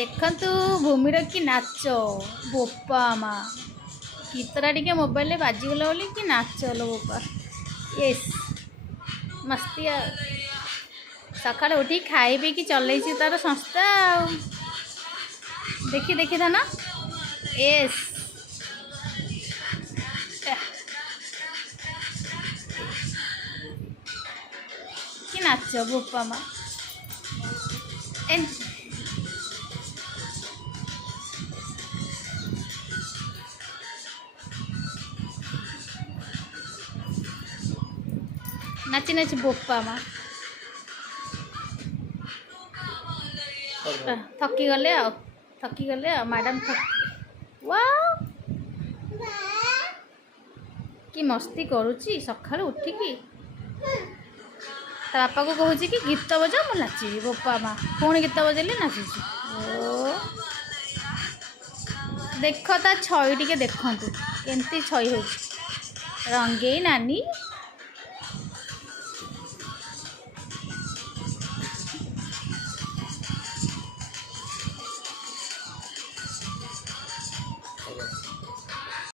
देखंतु भूमिर कि नाच बोपा मा गीतरा टिके मोबाइल बाजिगला बोली कि नाच लो बोपा येस मस्ती सकाल उठी खाई पी कि चल तार संस्था देखी देखी था ना येस कि नाच बोपा मा नाची नाची बोपा मा थकी गले मैडम वाह कि मस्ती करुची सकाळु उठिकी ता बापा को कहूँ कि गीत बजा मु नाची बोपा मा पुणी गीत बजेली नाची ओ देख ता छई टिके देखंतु केमती छई हो रंगे नानी